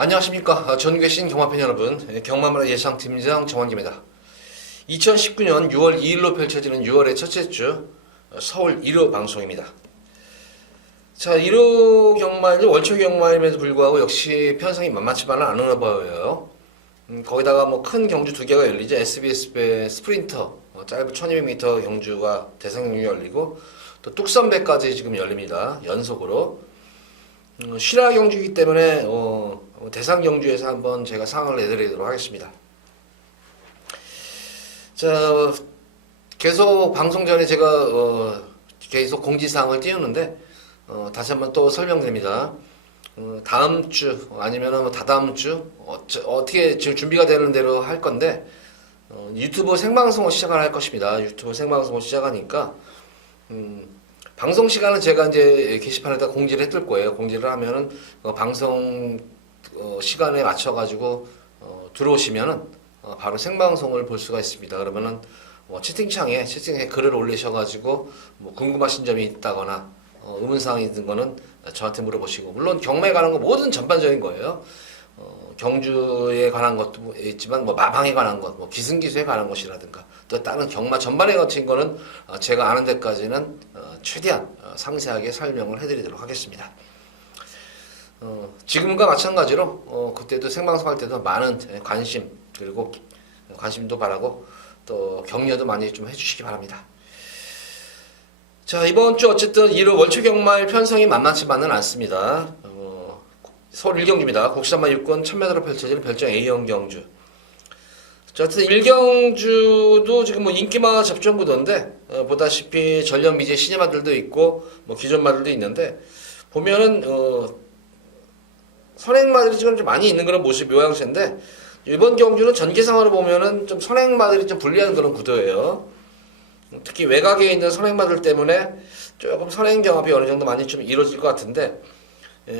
안녕하십니까. 전국에 계신 경마팬 여러분, 경마마라 예상팀장 정환기입니다. 2019년 6월 2일로 펼쳐지는 6월의 첫째 주 서울 1호 방송입니다. 자, 1호 경마일, 월초 경마임에도 불구하고 역시 편성이 만만치만은 않으나 보여요. 거기다가 뭐 큰 경주 두 개가 열리죠. SBS배 스프린터, 짧은 1200m 경주가 대상 경주 열리고 또 뚝섬배까지 지금 열립니다. 연속으로. 실화 경주이기 때문에 대상 경주에서 한번 제가 상황을 내드리도록 하겠습니다. 자, 계속 방송 전에 제가 계속 공지사항을 띄우는데 다시 한번 또 설명드립니다. 다음 주 아니면 다다음 주 어떻게 지금 준비가 되는 대로 할 건데 유튜브 생방송을 시작을 할 것입니다. 유튜브 생방송을 시작하니까 방송 시간은 제가 이제 게시판에다 공지를 해둘 거예요. 공지를 하면은 방송 시간에 맞춰가지고 들어오시면은 바로 생방송을 볼 수가 있습니다. 그러면은 채팅창에 글을 올리셔가지고 뭐 궁금하신 점이 있다거나 의문사항이 있는 거는 저한테 물어보시고, 물론 경매에 관한 거 모든 전반적인 거예요. 경주에 관한 것도 있지만 뭐 마방에 관한 것, 뭐 기승기수에 관한 것이라든가 또 다른 경마 전반에 거친 거는 제가 아는 데까지는 최대한 상세하게 설명을 해드리도록 하겠습니다. 지금과 마찬가지로 그때도 생방송 할 때도 많은 관심, 그리고 관심도 바라고 또 격려도 많이 좀 해주시기 바랍니다. 자, 이번 주 어쨌든 1호 월초 경마일 편성이 만만치만은 않습니다. 서울 1경주입니다. 곡시산마 6권 1000m로 펼쳐지는 별정 A형 경주. 자, 어쨌든 1경주도 지금 뭐 인기마 접종구도인데 보다시피 전력 미제 시니마들도 있고 뭐 기존마들도 있는데 보면은 선행마들이 지금 좀 많이 있는 그런 모습 모양새인데, 이번 경주는 전개상으로 보면은 좀 선행마들이 좀 불리한 그런 구도예요. 특히 외곽에 있는 선행마들 때문에 조금 선행 경합이 어느 정도 많이 좀 이루어질 것 같은데,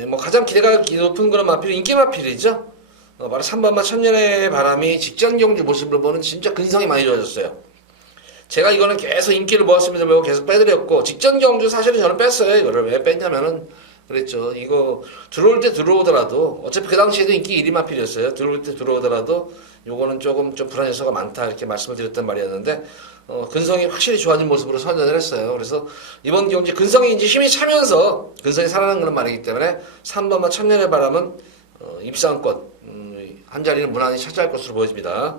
뭐 가장 기대가 높은 그런 마필은 인기 마필이죠. 바로 3번마 천년의 바람이 직전 경주 모습을 보는 진짜 근성이 많이 좋아졌어요. 제가 이거는 계속 인기를 모았음에도 불구하고 계속 빼드렸고, 직전 경주 사실은 저는 뺐어요. 이거를 왜 뺐냐면은 그랬죠. 이거 들어올 때 들어오더라도 어차피 그 당시에도 인기 1위 마필이었어요. 들어올 때 들어오더라도 요거는 조금 좀 불안 요소가 많다 이렇게 말씀을 드렸단 말이었는데 근성이 확실히 좋아진 모습으로 선전을 했어요. 그래서 이번 경기 근성이 이제 힘이 차면서 근성이 살아난 그런 말이기 때문에 3번마 천년의 바람은 입상권 한 자리는 무난히 차지할 것으로 보여집니다.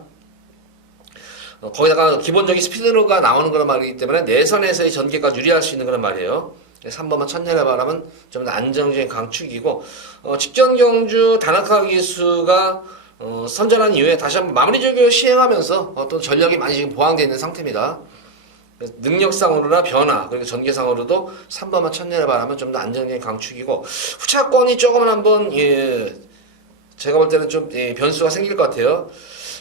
거기다가 기본적인 스피드가 나오는 그런 말이기 때문에 내선에서의 전개가 유리할 수 있는 그런 말이에요. 3번마 천년의 바람은 좀 더 안정적인 강축이고, 직전 경주 다나카 기수가 선전한 이후에 다시 한번 마무리 조교 시행하면서 어떤 전력이 많이 지금 보완되어 있는 상태입니다. 능력상으로나 변화, 그리고 전개상으로도 3번마 천년의 바람은 좀 더 안정적인 강축이고, 후차권이 조금은 한번 제가 볼 때는 좀 변수가 생길 것 같아요.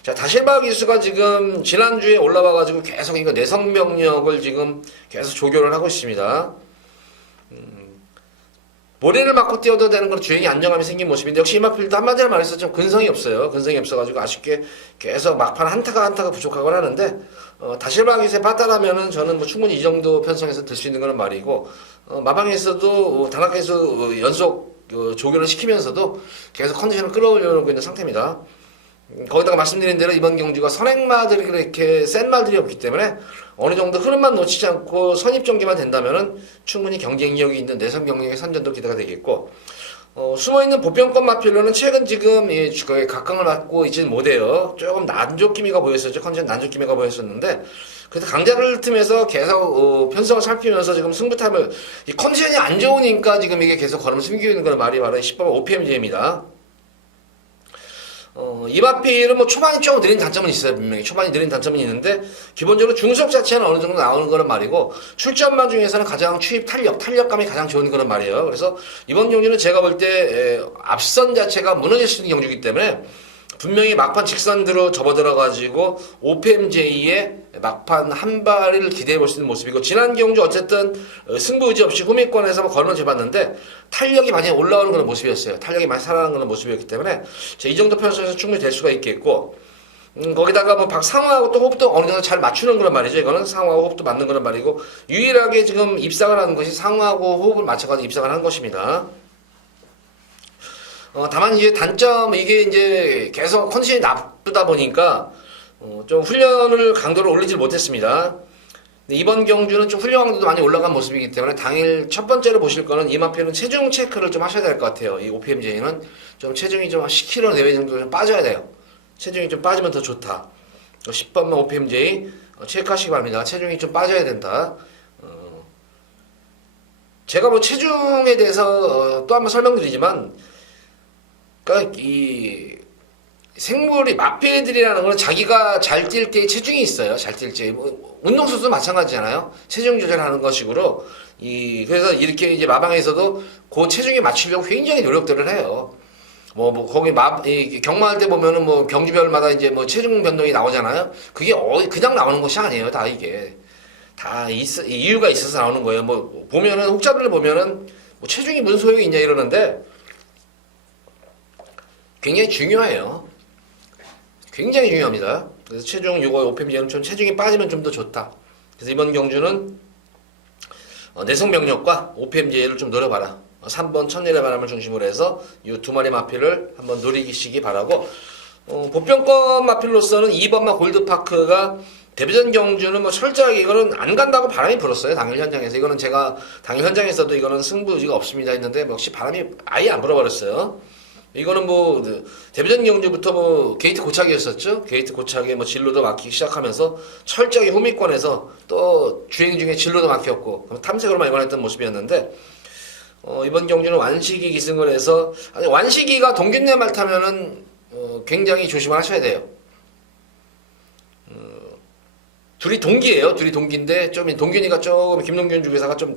자, 다실바 기수가 지금 지난주에 올라와가지고 계속 이거 내성 병력을 지금 계속 조교를 하고 있습니다. 모래를 맞고 뛰어도 되는 건 주행이 안정감이 생긴 모습인데, 역시 이마필도 한마디로 말해서 좀 근성이 없어요. 근성이 없어가지고 아쉽게 계속 막판 한타가 부족하곤 하는데, 다실바 기수에 빠따라면은 저는 뭐 충분히 이 정도 편성에서 들 수 있는 그런 말이고, 마방에서도 다나카에서 연속 조교를 시키면서도 계속 컨디션을 끌어올려놓고 있는 상태입니다. 거기다가 말씀드린 대로 이번 경주가 선행마들이 그렇게 센 말들이 없기 때문에 어느 정도 흐름만 놓치지 않고 선입전개만 된다면은 충분히 경쟁력이 있는 내선 경력의 선전도 기대가 되겠고, 숨어있는 보편권 마필로는 최근 지금 각광을 받고 있지는 못해요. 조금 난조기미가 보였었죠. 컨디션 난조기미가 보였었는데, 그래서 강자를 틈에서 계속 편성을 살피면서 지금 승부탑을, 이 컨디션이 안 좋으니까 지금 이게 계속 걸음을 숨기고 있는 그런 말이 바로 10번 OPMJ입니다. 이 마필은 뭐 초반이 조금 느린 단점은 있어요. 분명히 초반이 느린 단점은 있는데, 기본적으로 중속 자체는 어느 정도 나오는 그런 말이고, 출전만 중에서는 가장 추입 탄력감이 가장 좋은 그런 말이에요. 그래서 이번 경기는 제가 볼 때 앞선 자체가 무너질 수 있는 경주이기 때문에 분명히 막판 직선으로 접어들어가지고 OPMJ의 막판 한 발을 기대해 볼 수 있는 모습이고, 지난 경주 어쨌든 승부 의지 없이 후미권에서 걸음을 재봤는데 탄력이 많이 올라오는 그런 모습이었어요. 탄력이 많이 살아나는 그런 모습이었기 때문에 이 정도 편성에서 충분히 될 수가 있겠고, 거기다가 뭐 상황하고 또 호흡도 어느 정도 잘 맞추는 그런 말이죠. 이거는 상황하고 호흡도 맞는 그런 말이고, 유일하게 지금 입상을 하는 것이 상황하고 호흡을 맞춰가지고 입상을 한 것입니다. 다만 이제 단점 이게 이제 계속 컨디션이 나쁘다 보니까 좀 훈련을 강도를 올리질 못했습니다. 이번 경주는 좀 훈련 강도도 많이 올라간 모습이기 때문에 당일 첫 번째로 보실 거는 이마표는 체중 체크를 좀 하셔야 될 것 같아요. 이 OPMJ는 좀 체중이 좀 10kg 내외 정도 좀 빠져야 돼요. 체중이 좀 빠지면 더 좋다. 10번만 OPMJ 체크하시기 바랍니다. 체중이 좀 빠져야 된다. 제가 뭐 체중에 대해서 또 한번 설명드리지만, 그러니까 이 생물이 마필들이라는 거는 자기가 잘 뛸 때 체중이 있어요. 잘 뛸 때. 뭐 운동선수도 마찬가지잖아요. 체중 조절하는 것식으로. 그래서 이렇게 이제 마방에서도 그 체중에 맞추려고 굉장히 노력들을 해요. 거기 경마할 때 보면은 뭐 경주별마다 이제 뭐 체중 변동이 나오잖아요. 그게 그냥 나오는 것이 아니에요. 다 이게. 이유가 있어서 나오는 거예요. 뭐 보면은, 혹자들을 보면은 뭐 체중이 무슨 소용이 있냐 이러는데 굉장히 중요해요. 굉장히 중요합니다. 그래서 체중, 요거 OPMJ는 좀 체중이 빠지면 좀 더 좋다. 그래서 이번 경주는 내성병력과 OPMJ를 좀 노려봐라. 3번 천일의 바람을 중심으로 해서 이 두 마리 마필을 한번 노리시기 바라고, 보편권 마필로서는 2번마 골드파크가 데뷔전 경주는 뭐 철저하게 이거는 안 간다고 바람이 불었어요. 당일 현장에서. 이거는 제가 당일 현장에서도 이거는 승부 의지가 없습니다 했는데 역시 바람이 아예 안 불어버렸어요. 이거는 뭐 데뷔전 경주부터 뭐 게이트 고착이었었죠. 게이트 고착에 뭐 진로도 막히기 시작하면서 철저하게 후미권에서 또 주행 중에 진로도 막혔고 탐색으로만 이번했던 모습이었는데, 이번 경주는 완식이 기승을 해서, 아니 완식이가 동균내 말 타면은 굉장히 조심을 하셔야 돼요. 둘이 동기예요. 둘이 동기인데 좀 동균이가 조금 김동균 주기사가 좀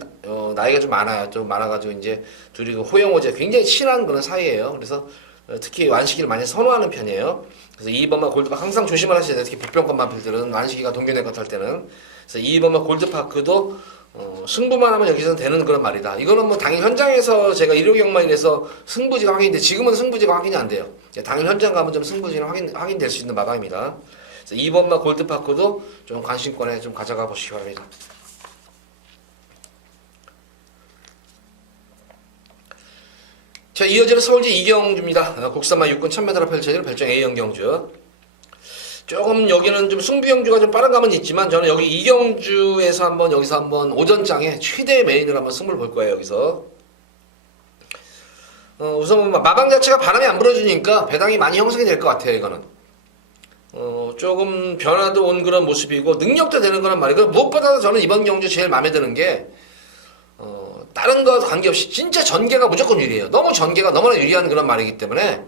나이가 좀 많아요. 좀 많아가지고 이제 둘이 호영호제 굉장히 친한 그런 사이예요. 그래서 특히 완식이를 많이 선호하는 편이에요. 그래서 2번마 골드파크 항상 조심을 하셔야 돼요. 특히 부평권 마필들은 완식이가 동균의 것 할 때는. 그래서 2번마 골드파크도 승부만 하면 여기서는 되는 그런 말이다. 이거는 뭐 당일 현장에서 제가 일요경마일에서 승부지가 확인돼, 지금은 승부지가 확인이 안 돼요. 당일 현장 가면 좀 승부지는 확인될 수 있는 마방입니다. 그래서 2번마 골드파크도 좀 관심권에 좀 가져가 보시기 바랍니다. 자, 이어지는 서울시 이경주입니다. 국산마 6군 1000m로 펼쳐지는 별정 A형 경주. 조금 여기는 좀 승부 경주가 좀 빠른 감은 있지만, 저는 여기 이경주에서 여기서 한번 오전장에 최대 메인으로 한번 승부를 볼 거예요. 여기서 우선 마방 자체가 바람이 안 불어주니까 배당이 많이 형성이 될 것 같아요. 이거는 조금 변화도 온 그런 모습이고 능력도 되는 거란 말이에요. 무엇보다도 저는 이번 경주 제일 마음에 드는 게 다른 것 관계없이 진짜 전개가 무조건 유리해요. 너무 전개가 너무나 유리한 그런 말이기 때문에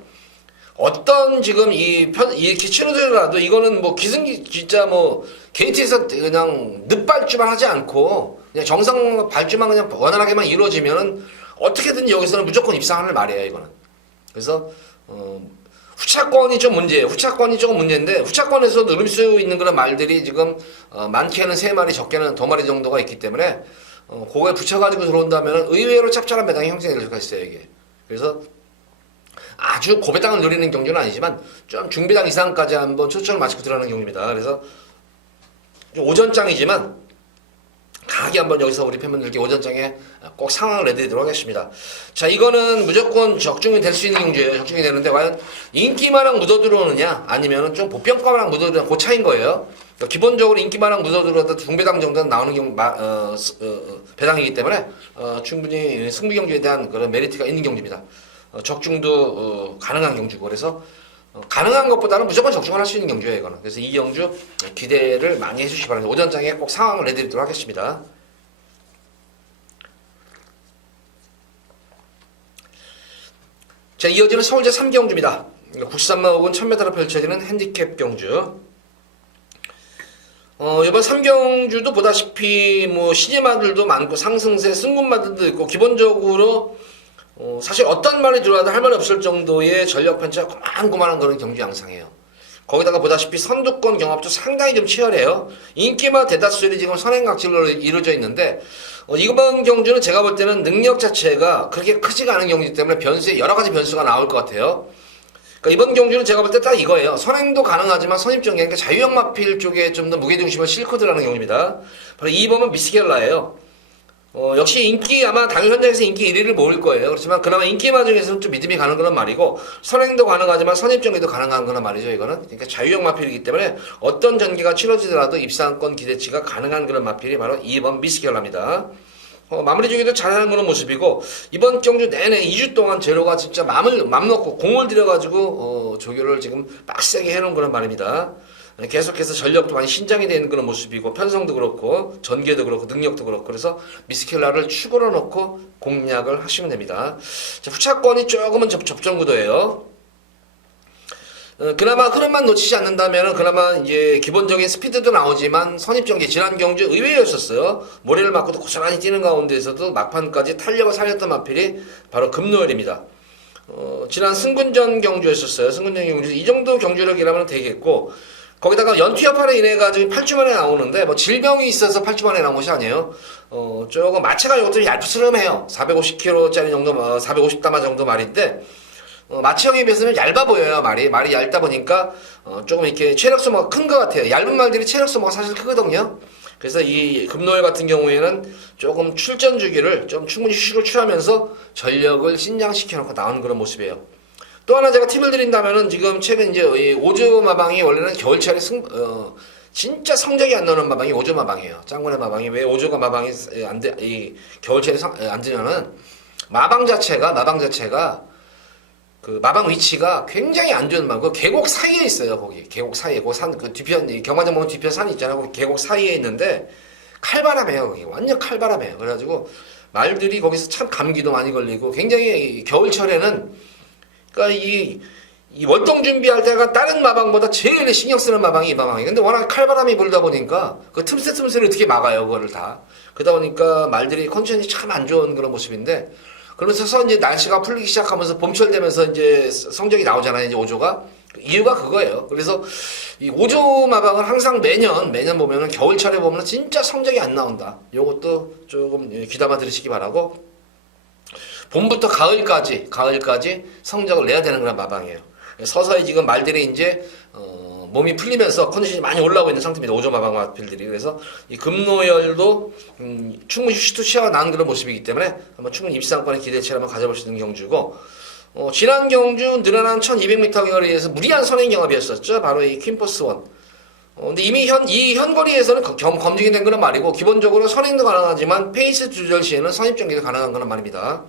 어떤 지금 이렇게 치러들더라도 이거는 뭐 기승기 진짜 뭐 게이트에서 그냥 늦발주만 하지 않고 그냥 정상 발주만 그냥 원활하게만 이루어지면은 어떻게든 여기서는 무조건 입상하는 말이에요. 이거는. 그래서 후차권이 좀 문제예요. 후차권이 조금 문제인데, 후차권에서 누릴 수 있는 그런 말들이 지금 많게는 3마리, 적게는 2마리 정도가 있기 때문에 그거에 붙여가지고 들어온다면 의외로 짭짤한 배당이 형성될 수가 있어요. 이게. 그래서 아주 고배당을 노리는 경주는 아니지만 좀 중배당 이상까지 한번 초점을 맞추고 들어가는 경주입니다. 그래서 좀 오전장이지만 강하게 한번 여기서 우리 팬분들께 오전장에 꼭 상황을 내드리도록 하겠습니다. 자, 이거는 무조건 적중이 될 수 있는 경주예요. 적중이 되는데 과연 인기마랑 묻어들어오느냐 아니면 좀 보편과랑 묻어들어오느냐 그 차이인 거예요. 그러니까 기본적으로 인기마랑 묻어들어오다 중배당 정도는 나오는 배당이기 때문에 충분히 승부 경주에 대한 그런 메리트가 있는 경주입니다. 적중도 가능한 경주고, 그래서 가능한 것보다는 무조건 적중을 할 수 있는 경주예요. 이거는. 그래서 이 경주 기대를 많이 해주시기 바랍니다. 오전장에 꼭 상황을 내드리도록 하겠습니다. 자, 이어지는 서울제 3경주입니다. 93마 5군 1000m로 펼쳐지는 핸디캡 경주. 이번 3경주도 보다시피 뭐 시제마들도 많고 상승세 승군마들도 있고, 기본적으로 사실 어떤 말이 들어와도 할 말이 없을 정도의 전력 편차가 고만고만한 그런 경주 양상이에요. 거기다가 보다시피 선두권 경합도 상당히 좀 치열해요. 인기마 대다수들이 지금 선행각질로 이루어져 있는데, 이번 경주는 제가 볼 때는 능력 자체가 그렇게 크지가 않은 경주이기 때문에 여러 가지 변수가 나올 것 같아요. 그러니까 이번 경주는 제가 볼 때 딱 이거예요. 선행도 가능하지만 선입적인 게 자유형 마필 쪽에 좀 더 무게중심을 싣고 들어가는 경주입니다. 바로 2번은 미스켈라예요. 역시 인기 아마 당일 현장에서 인기 1위를 모을 거예요. 그렇지만 그나마 인기마 중에서는 좀 믿음이 가는 그런 말이고 선행도 가능하지만 선입전개도 가능한 그런 말이죠. 이거는 그러니까 자유형 마필이기 때문에 어떤 전개가 치러지더라도 입상권 기대치가 가능한 그런 마필이 바로 2번 미스켈라입니다. 마무리 주기도 잘하는 그런 모습이고 이번 경주 내내 2주 동안 제로가 진짜 맘 놓고 공을 들여가지고 조교를 지금 빡세게 해놓은 그런 말입니다. 계속해서 전력도 많이 신장이 되는 그런 모습이고 편성도 그렇고 전개도 그렇고 능력도 그렇고 그래서 미스켈라를 축으로 놓고 공략을 하시면 됩니다. 자, 후차권이 조금은 접전 구도예요. 그나마 흐름만 놓치지 않는다면 그나마 이제 기본적인 스피드도 나오지만 선입전개 지난 경주 의외였었어요. 모래를 맞고도 고스란히 뛰는 가운데에서도 막판까지 탄력을 살렸던 마필이 바로 금노엘입니다. 지난 승군전 경주였었어요. 승군전 경주 이 정도 경주력이라면 되겠고 거기다가 연투 여파로 인해 가지고 8주 만에 나오는데 뭐 질병이 있어서 8주 만에 나온 것이 아니에요. 조금 마체가 이것도 얇스름해요. 450kg짜리 정도 450다마 정도 말인데 마취형에 비해서는 얇아 보여요. 말이 얇다 보니까 조금 이렇게 체력 소모가 큰 것 같아요. 얇은 말들이 체력 소모가 사실 크거든요. 그래서 이 금노엘 같은 경우에는 조금 출전 주기를 좀 충분히 휴식을 취하면서 전력을 신장시켜 놓고 나오는 그런 모습이에요. 또 하나 제가 팁을 드린다면은 지금 최근 이제 이 오조 마방이 원래는 겨울철에 진짜 성적이 안 나오는 마방이 오조 마방이에요. 짱구네 마방이 왜 오조가 마방이 이 겨울철에 안 되냐는 마방 자체가 그 마방 위치가 굉장히 안 좋은 마방. 그 계곡 사이에 있어요. 거기 계곡 사이에 그 산 그 뒤편 경마장 보면 뒤편 산 있잖아요. 거기 계곡 사이에 있는데 칼바람이에요. 거기 완전 칼바람이에요. 그래가지고 말들이 거기서 참 감기도 많이 걸리고 굉장히 겨울철에는 그러니까 이 월동 준비할 때가 다른 마방보다 제일 신경 쓰는 마방이 이 마방이에요. 근데 워낙 칼바람이 불다 보니까 그 틈새를 어떻게 막아요, 그거를 다. 그러다 보니까 말들이 컨디션이 참 안 좋은 그런 모습인데 그러면서 이제 날씨가 풀리기 시작하면서 봄철 되면서 이제 성적이 나오잖아요, 이제 오조가. 이유가 그거예요. 그래서 이 오조 마방을 항상 매년 보면은 겨울철에 보면은 진짜 성적이 안 나온다. 요것도 조금 귀담아 들으시기 바라고. 봄부터 가을까지 성적을 내야 되는 그런 마방이에요. 서서히 지금 말들이 이제 몸이 풀리면서 컨디션이 많이 올라오고 있는 상태입니다. 오조 마방 마필들이. 그래서 이 금노열도 충분히 휴식도 취하고 난 그런 모습이기 때문에 한번 충분히 입상권의 기대치를 한번 가져볼 수 있는 경주고 지난 경주 늘어난 1200m 거리에서 무리한 선행 경합이었었죠. 바로 이 퀸포스 원. 근데 이미 이 현거리에서는 검증이 된 그런 말이고 기본적으로 선행도 가능하지만 페이스 조절 시에는 선입전개도 가능한 그런 말입니다.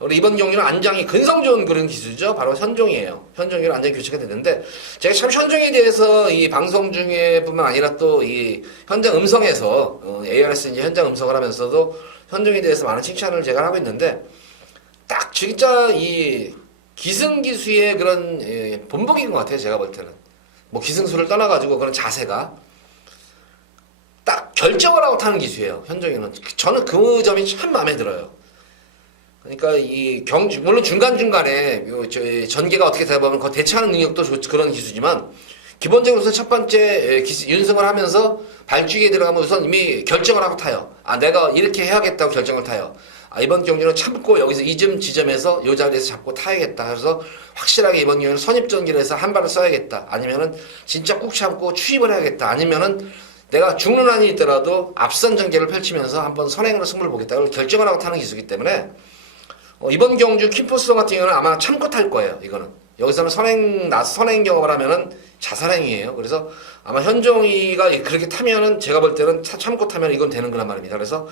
우리 이번 경기는 안장이 근성 좋은 그런 기술이죠. 바로 현종이에요. 현종이로 안장이 교체가 됐는데 제가 참 현종에 대해서 이 방송 중에뿐만 아니라 또 이 현장 음성에서 ARS 이제 현장 음성을 하면서도 현종에 대해서 많은 칭찬을 제가 하고 있는데 딱 진짜 이 기승기수의 그런 본보기인 것 같아요. 제가 볼 때는 뭐 기승수를 떠나가지고 그런 자세가 딱 결정을 하고 타는 기수예요. 현종이는 저는 그 점이 참 마음에 들어요. 그러니까 이 물론 중간중간에 전개가 어떻게 되다 보면 그 대처하는 능력도 그런 기수지만 기본적으로 우선 첫 번째 윤승을 하면서 발주기에 들어가면 우선 이미 결정을 하고 타요. 내가 이렇게 해야겠다고 결정을 타요. 이번 경기는 참고 여기서 이 지점에서 이 자리에서 잡고 타야겠다. 그래서 확실하게 이번 경기는 선입전기를 해서 한 발을 써야겠다. 아니면은 진짜 꾹 참고 추입을 해야겠다. 아니면은 내가 죽는 한이 있더라도 앞선 전개를 펼치면서 한번 선행으로 승부를 보겠다. 이걸 결정을 하고 타는 기수이기 때문에 이번 경주 퀸포스 같은 경우는 아마 참고 탈 거예요. 이거는 여기서는 선행 경험을 하면은 자살행위예요. 그래서 아마 현종이가 그렇게 타면은 제가 볼 때는 참고 타면 이건 되는 거란 말입니다. 그래서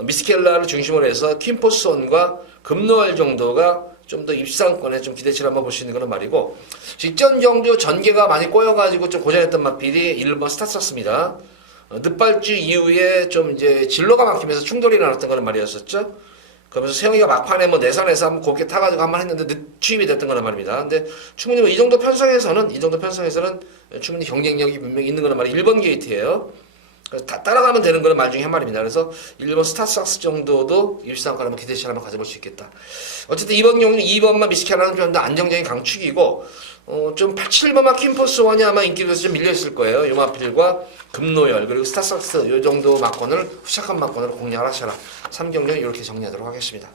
미스켈라를 중심으로 해서 퀸포스원과 금노알 정도가 좀 더 입상권에 좀 기대치를 한번 볼 수 있는 그런 말이고 직전 경주 전개가 많이 꼬여가지고 좀 고전했던 마필이 1번 스타스였습니다. 늦발주 이후에 좀 이제 진로가 막히면서 충돌이 나왔던 그런 말이었었죠. 그러면서 세영이가 막판에 뭐 내선에서 한번 곱게 타가지고 한번 했는데 늦추입이 됐던 거란 말입니다. 근데 충분히 뭐 이 정도 편성에서는 충분히 경쟁력이 분명히 있는 거란 말이 1번 게이트예요. 그래서 다 따라가면 되는 그런 말 중에 한 말입니다. 그래서 1번 스타삭스 정도도 입상권 한번 기대치 한번 가져볼 수 있겠다. 어쨌든 이번 경기는 2번만 미스켈라는 좀 더 안정적인 강축이고 좀 7번만 퀸포스 원이 아마 인기도에서 좀 밀려있을 거예요. 요마필과 금노열 그리고 스타삭스 요 정도 막권을 후착한 막권으로 공략을 하셔라. 3경기는 이렇게 정리하도록 하겠습니다.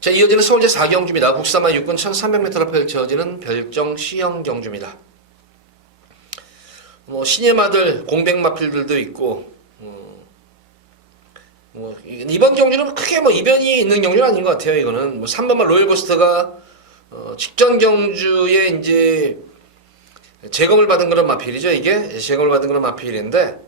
자, 이어지는 서울제 4경주입니다. 국사마 육군 1300m로 펼쳐지는 별정 시형 경주입니다. 뭐 신예마들 공백마필들도 있고 뭐 이번 경주는 크게 뭐 이변이 있는 경주는 아닌 것 같아요. 이거는 뭐 3번마 로열고스트가 직전 경주에 이제 재검을 받은 그런 마필이죠. 이게 재검을 받은 그런 마필인데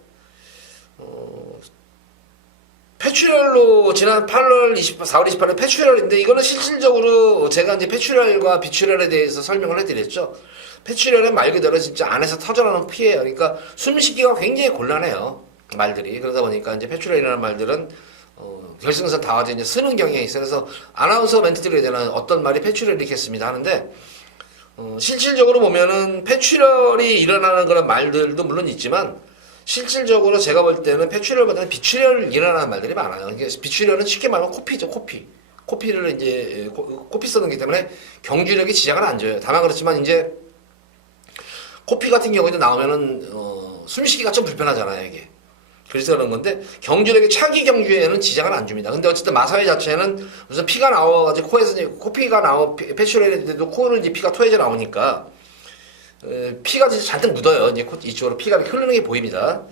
패출혈로 지난 4월 28일 패출혈인데 이거는 실질적으로 제가 이제 패출혈과 비출혈에 대해서 설명을 해드렸죠. 패출혈은 말 그대로 진짜 안에서 터져나오는 피예요. 그러니까 숨쉬기가 굉장히 곤란해요. 말들이. 그러다 보니까 이제 패출혈이라는 말들은 결승선 다 와서 이제 쓰는 경향이 있어요. 그래서 아나운서 멘트 드려야 되나 어떤 말이 패출혈을 일으켰습니다 하는데 실질적으로 보면은 패출혈이 일어나는 그런 말들도 물론 있지만 실질적으로 제가 볼 때는 패출혈보다는 비출혈 일어나는 말들이 많아요. 이게 비출혈은 쉽게 말하면 코피죠, 코피. 코피를 이제 코피 쓰는 기 때문에 경주력이 지장을 안 줘요. 다만 그렇지만 이제 코피 같은 경우에도 나오면은 숨쉬기가 좀 불편하잖아요, 이게. 그래서 그런 건데 경주력이 차기 경주에는 지장을 안 줍니다. 근데 어쨌든 마사회 자체는 무슨 피가 나와가지고 코에서 이제 코피가 패출혈인데도 코는 이제 피가 토해져 나오니까. 피가 진짜 잔뜩 묻어요. 이제 이쪽으로 피가 흐르는 게 보입니다.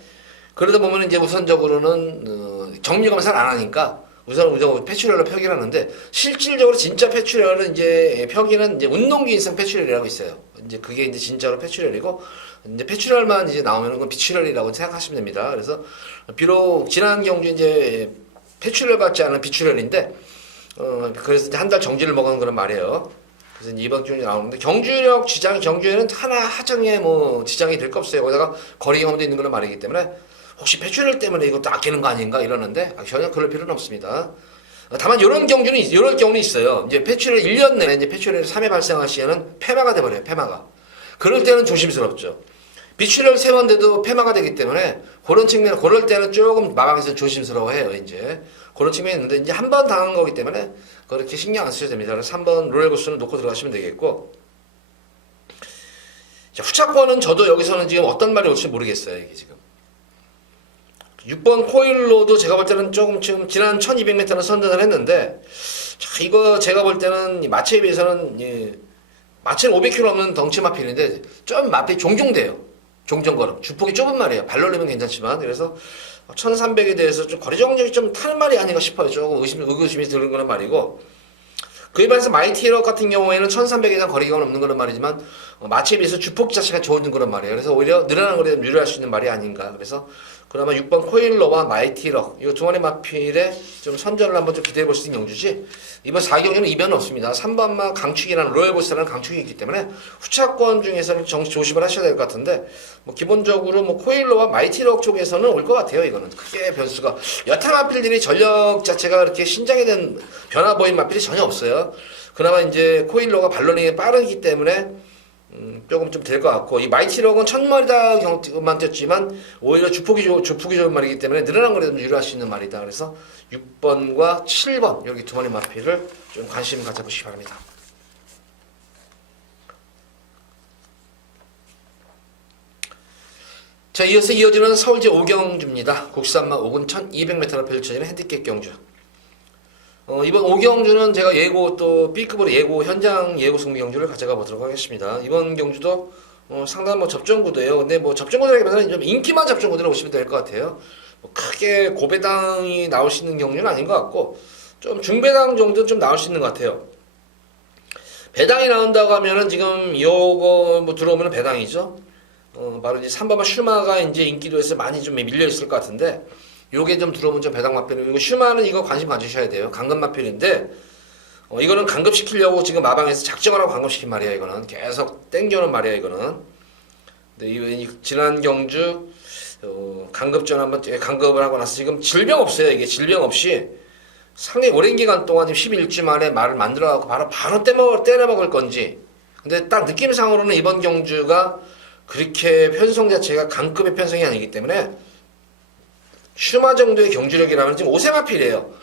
그러다 보면 이제 우선적으로는 정밀 검사를 안 하니까 우선 패출혈로 표기를 하는데 실질적으로 진짜 패출혈은 이제 표기는 이제 운동기인성 패출혈이라고 있어요. 이제 그게 이제 진짜로 패출혈이고 이제 패출혈만 이제 나오면은 그건 비출혈이라고 생각하시면 됩니다. 그래서 비록 지난 경주 이제 패출혈 받지 않은 비출혈인데 그래서 이제 한 달 정지를 먹은 그런 말이에요. 그래서 이번 경주에 나오는데 경주력 지장 경주에는 하나 하정에 뭐 지장이 될 거 없어요. 거기다가 거리 경험도 있는 그런 말이기 때문에 혹시 패출혈 때문에 이것도 아끼는 거 아닌가 이러는데 전혀 그럴 필요는 없습니다. 다만 이런 경우는 있어요. 이제 패출혈 1년 내내 이제 패출혈이 3회 발생할 시에는 폐마가 돼버려요. 폐마가. 그럴 때는 조심스럽죠. 비출혈 3번 돼도 폐마가 되기 때문에 그런 측면 그럴 때는 조금 마방에서 조심스러워해요. 이제 그런 측면이 있는데 이제 한 번 당한 거기 때문에 그렇게 신경 안 쓰셔도 됩니다. 그래서 3번 로열고스는 놓고 들어가시면 되겠고 후차권은 저도 여기서는 지금 어떤 말이 올지 모르겠어요. 이게 지금 6번 코일로도 제가 볼 때는 조금 지금 지난 1200m는 선전을 했는데 자, 이거 제가 볼 때는 마체에 비해서는 마체는 500kg 넘는 덩치 마필인데 좀 마필이 종종 돼요. 종종 걸음. 주폭이 좁은 말이에요. 발놀리면 괜찮지만 그래서 1300에 대해서 좀 거리 정적이 좀 타는 말이 아닌가 싶어요. 조금 의구심이 드는 그런 말이고 그에 반해서 마이티럭 같은 경우에는 1300에 대한 거리가 없는 그런 말이지만 마체에 비해서 주폭 자체가 좋은 그런 말이에요. 그래서 오히려 늘어난 거리에 유리할 수 있는 말이 아닌가. 그래서 그나마 6번 코일러와 마이티럭 이 두 마리 마필에 좀 선전을 한번 좀 기대해 볼 수 있는 경주지 이번 4경주는 이변은 없습니다. 3번마 강축이라는 로열고스라는 강축이 있기 때문에 후차권 중에서는 조심을 하셔야 될 것 같은데 뭐 기본적으로 뭐 코일러와 마이티럭 쪽에서는 올 것 같아요. 이거는 크게 변수가 여타 마필들이 전력 자체가 그렇게 신장에 대한 변화 보인 마필이 전혀 없어요. 그나마 이제 코일러가 발로닝이 빠르기 때문에 조금 좀 될 것 같고 이 마이티럭은 1000마리다 경험만 뛰었지만 오히려 주폭이 좋은 말이기 때문에 늘어난 거리도 유리할 수 있는 말이다. 그래서 6번과 7번 이렇게 두 마리 마필을 좀 관심 가져보시기 바랍니다. 자, 이어서 이어지는 서울제 5경주입니다. 국산마 5군 1200m로 펼쳐지는 핸디캡 경주. 이번 5경주는 제가 예고 또 B급으로 예고 현장 예고 승리 경주를 가져가 보도록 하겠습니다. 이번 경주도 상당히 뭐 접전구도예요. 근데 뭐 접전구도라기보다는 좀 인기만 접전구도로 보시면 될 것 같아요. 뭐 크게 고배당이 나올 수 있는 경주는 아닌 것 같고 좀 중배당 정도 좀 나올 수 있는 것 같아요. 배당이 나온다고 하면은 지금 요거 뭐 들어오면 배당이죠. 바로 이제 3번마 슈마가 이제 인기도에서 많이 좀 밀려 있을 것 같은데. 요게 좀 들어오면 좀 배당 마필이고 이거 슈마는 이거 관심 가지셔야 돼요. 강급 마필인데 이거는 강급시키려고 지금 마방에서 작정을 하고 강급시킨 말이야. 이거는 계속 땡겨오는 말이야. 이거는 근데 이 지난 경주 강급전 한번 강급을 하고 나서 지금 질병 없어요. 이게 질병 없이 상당히 오랜 기간 동안 지금 11주 만에 말을 만들어갖고 바로 때려먹을 건지 근데 딱 느낌상으로는 이번 경주가 그렇게 편성 자체가 강급의 편성이 아니기 때문에 슈마 정도의 경주력이라면 지금 5세 마필이에요.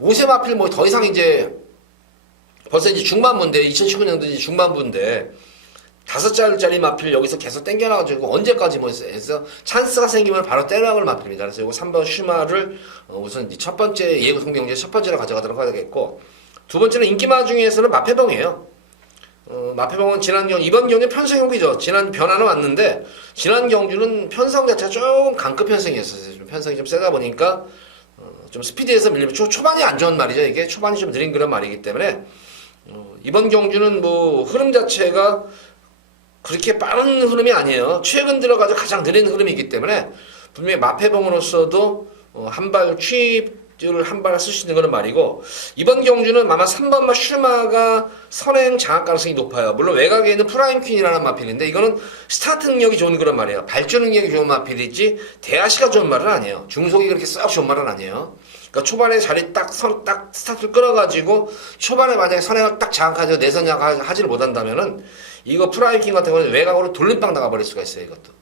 5세 마필 뭐 더 이상 이제 벌써 이제 중반부인데 2019년도 이제 중반부인데 5짜리 마필 여기서 계속 땡겨나가지고 언제까지 뭐 해서 찬스가 생기면 바로 때려나갈 마필입니다. 그래서 이거 3번 슈마를 우선 첫 번째 예고 성경제 첫 번째로 가져가도록 하겠고 두 번째는 인기마 중에서는 마패봉이에요. 마패봉은 이번 경주 편성 경기죠. 지난 변화는 왔는데 지난 경주는 편성 자체가 좀 강급 편성이었어요. 좀 편성이 좀 세다 보니까 좀 스피드에서 밀리면 초반이 안 좋은 말이죠. 이게 초반이 좀 느린 그런 말이기 때문에 이번 경주는 뭐 흐름 자체가 그렇게 빠른 흐름이 아니에요. 최근 들어가서 가장 느린 흐름이기 때문에 분명히 마패봉으로서도 한발 취입을 한 발 쓸 수 있는 그런 말이고 이번 경주는 아마 3번마 슈마가 선행 장악 가능성이 높아요. 물론 외곽에 있는 프라임 퀸이라는 마필인데 이거는 스타트 능력이 좋은 그런 말이에요. 발주 능력이 좋은 마필이지 대하시가 좋은 말은 아니에요. 중속이 그렇게 썩 좋은 말은 아니에요. 그러니까 초반에 자리 딱 스타트를 끌어가지고 초반에 만약에 선행을 딱 장악하죠. 내선장 하지를 못한다면은 이거 프라임 퀸 같은 경우는 외곽으로 돌림빵 나가버릴 수가 있어요. 이것도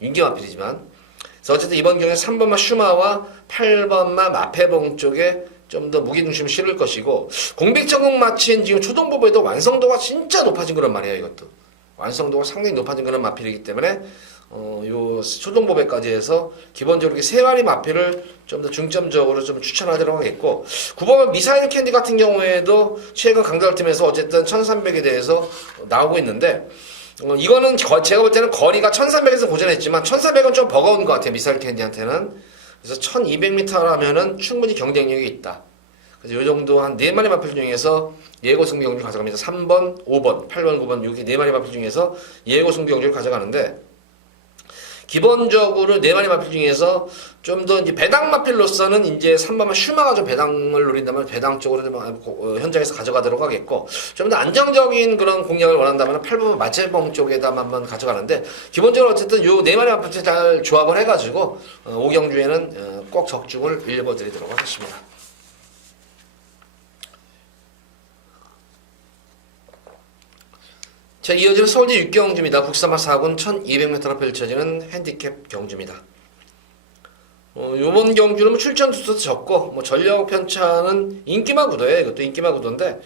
인기 마필이지만. 그래서 어쨌든 이번 경우에 3번마 슈마와 8번마 마패봉 쪽에 좀 더 무게중심을 실을 것이고 공백적응 마친 지금 초동보배도 완성도가 진짜 높아진 그런 말이에요. 이것도 완성도가 상당히 높아진 그런 마필이기 때문에 요 초동보배까지 해서 기본적으로 이렇게 세 마리 마필을 좀 더 중점적으로 좀 추천하도록 하겠고 9번 미사일 캔디 같은 경우에도 최근 강달팀에서 어쨌든 1300에 대해서 나오고 있는데 이거는 제가 볼 때는 거리가 1300에서 고전했지만 1400은 좀 버거운 것 같아요. 미사일 캔디한테는. 그래서 1200m라면은 충분히 경쟁력이 있다. 그래서 이 정도 한 4마리 마필 중에서 예고 승부 경주 가져갑니다. 3번, 5번, 8번, 9번 여기 4마리 마필 중에서 예고 승부 경주를 가져가는데 기본적으로 4마리 마필 중에서 좀 더 이제 배당 마필로서는 이제 3번만 슈마가 좀 배당을 노린다면 배당 쪽으로 좀 현장에서 가져가도록 하겠고 좀 더 안정적인 그런 공략을 원한다면 8번 마체봉 쪽에다 한번 가져가는데 기본적으로 어쨌든 요 4마리 마필 잘 조합을 해가지고 5경주에는 꼭 적중을 읽어드리도록 하겠습니다. 자, 이어지는 서울대 6경주입니다. 국사마 4군 1200m로 펼쳐지는 핸디캡 경주입니다. 요번 경주는 뭐 출전 투수도 적고, 뭐 전력 편차는 인기마 구도예요. 이것도 인기마 구도인데,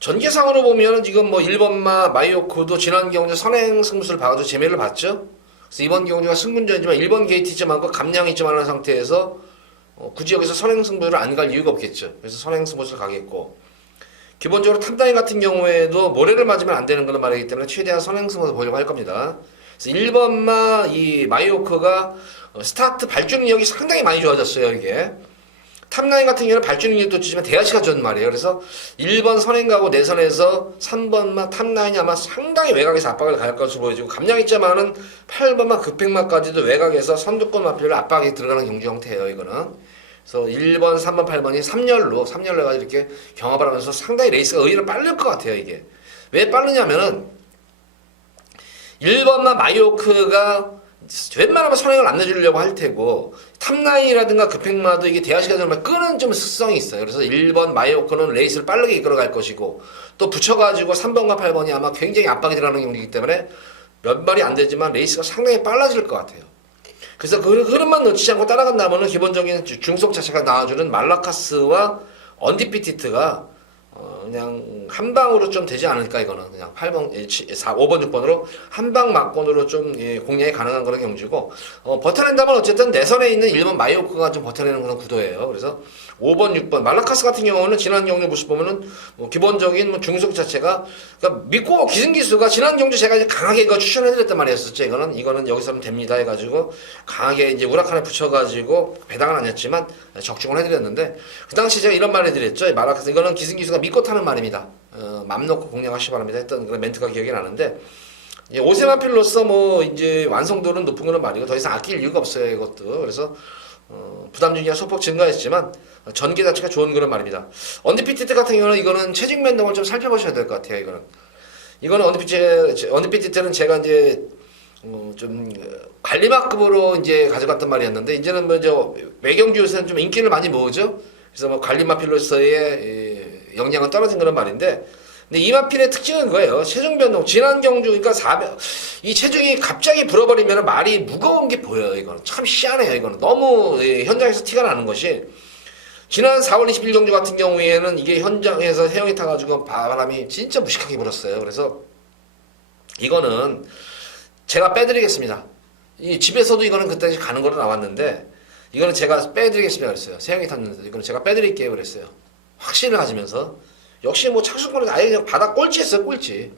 전개상으로 보면 지금 뭐 1번마 마이오크도 지난 경주 선행 승부수를 봐도 재미를 봤죠. 그래서 이번 경주가 승군전이지만 1번 게이트점하고 감량이점 하는 상태에서 굳이 여기서 선행 승부를 안 갈 이유가 없겠죠. 그래서 선행 승부수를 가겠고, 기본적으로 탑다인 같은 경우에도 모래를 맞으면 안 되는 그런 말이기 때문에 최대한 선행승부를 보려고 할 겁니다. 그래서 1번마 이 마이오크가 스타트 발주 능력이 상당히 많이 좋아졌어요. 이게 탑라인 같은 경우는 발주 능력도 주지만 대하시가 좋은 말이에요. 그래서 1번 선행가고 내선에서 3번마 탑라인이 아마 상당히 외곽에서 압박을 가할 것으로 보여지고 감량있자마는 8번마 급행마까지도 외곽에서 선두권 마필로 압박이 들어가는 경주 형태예요. 이거는. 그래서 1번, 3번, 8번이 3열로 해가지고 이렇게 경합을 하면서 상당히 레이스가 의외로 빠를 것 같아요, 이게. 왜 빠르냐면은, 1번만 마이오크가 웬만하면 선행을 안 내주려고 할 테고, 탑라인이라든가 급행마도 이게 대하시가 정말 끄는 좀 습성이 있어요. 그래서 1번 마이오크는 레이스를 빠르게 이끌어갈 것이고, 또 붙여가지고 3번과 8번이 아마 굉장히 압박이 들어가는 경기이기 때문에 몇 발이 안 되지만 레이스가 상당히 빨라질 것 같아요. 그래서 그 흐름만 놓치지 않고 따라간다면 기본적인 중속 자체가 나와주는 말라카스와 언디피티트가 그냥 한 방으로 좀 되지 않을까 이거는 그냥 8번, 5번, 6번으로 한 방 막권으로 좀 공략이 가능한 그런 경주고 버텨낸다면 어쨌든 내선에 있는 1번 마이오크가 좀 버텨내는 그런 구도예요. 그래서 5번, 6번 말라카스 같은 경우는 지난 경주 모습 보면은 기본적인 중속 자체가 그러니까 믿고 기승기수가 지난 경주 제가 이제 강하게 이거 추천해드렸단 말이었었죠. 이거는 여기서는 됩니다 해가지고 강하게 이제 우라칸에 붙여가지고 배당은 아니었지만 적중을 해드렸는데 그 당시 제가 이런 말 해드렸죠. 말라카스 이거는 기승기수가 믿고 타는 말입니다. 맘 놓고 공략하시기 바랍니다 했던 그런 멘트가 기억이 나는데 오세마필로서 뭐 이제 완성도는 높은 그런 말이고 더 이상 아낄 이유가 없어요 이것도. 그래서 부담 중기가 소폭 증가했지만 전개 자체가 좋은 그런 말입니다. 언디피티트 같은 경우는 이거는 체중 변동을 좀 살펴보셔야 될 것 같아요. 이거는 언디피티트는 제가 이제 좀 관리마급으로 이제 가져갔던 말이었는데 이제는 뭐 외경주에서는 좀 인기를 많이 모으죠. 그래서 뭐 관리마필로서의 역량은 떨어진 그런 말인데 근데 이 마필의 특징은 그거예요. 체중 변동. 지난 경주, 그러니까 이 체중이 갑자기 불어버리면 말이 무거운 게 보여요. 이거는 참 희한해요. 이거는 너무 현장에서 티가 나는 것이 지난 4월 20일 경주 같은 경우에는 이게 현장에서 해영이 타가지고 바람이 진짜 무식하게 불었어요. 그래서 이거는 제가 빼드리겠습니다. 이 집에서도 이거는 그때 가는 거로 나왔는데 이거는 제가 빼드리겠습니다 그랬어요. 세영이 탔는데 이거는 제가 빼드릴게요 그랬어요. 확신을 가지면서. 역시 뭐 착수권에서 아예 그냥 바닥 꼴찌했어요, 꼴찌.